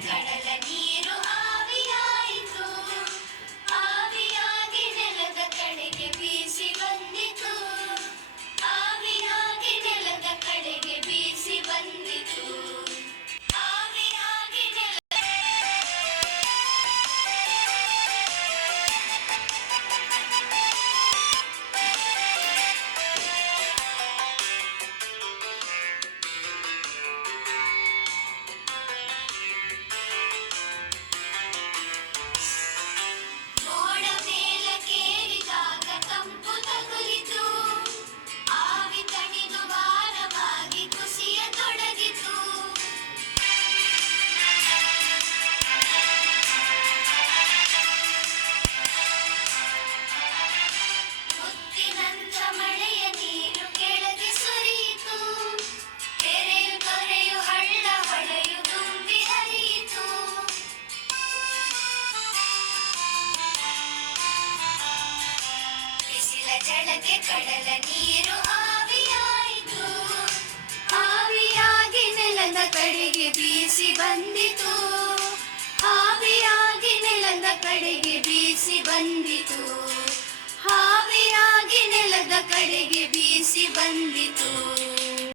ಕಡಲ ನೀರು ಆವಿಯಾಯಿತು, ಆವಿಯಾಗಿ ನೆಲದ ಕಡೆಗೆ ಬೀಸಿ ಬಂದಿತು, ಆವಿಯಾಗಿ ನೆಲದ ಕಡೆಗೆ ಬೀಸಿ ಬಂದಿತು, ಆವಿಯಾಗಿ ಮೋಡ ಮೇಲಕ್ಕೇರಿದಾಗ ತಂಪು ತಗುಲಿತು, ಆವಿ ತಣಿದು ಭಾರವಾಗಿ ಕುಸಿಯತೊಡಗಿತು, ಮುತ್ತಿನಂಥ ಮಳೆಯ ನೀರು ಕೆಳಗೆ ಸುರಿಯಿತು, ಕೆರೆಯು ತೊರೆಯು ಹಳ್ಳ ಹೊಳೆಯು ತುಂಬಿ ಹರಿಯಿತು, ಬಿಸಿಲ ಜಳಕ್ಕೆ ಕಡಲ ನೀರು ಆವಿಯಾಯಿತು, ಆವಿಯಾಗಿ ನೆಲದ ಕಡೆಗೆ ಬೀಸಿ ಬಂದಿತು, ಆವಿಯಾಗಿ ನೆಲದ ಕಡೆಗೆ ಬೀಸಿ ಬಂದಿತು, ಆವಿಯಾಗಿ ನೆಲದ ಕಡೆಗೆ ಬೀಸಿ ಬಂದಿತು.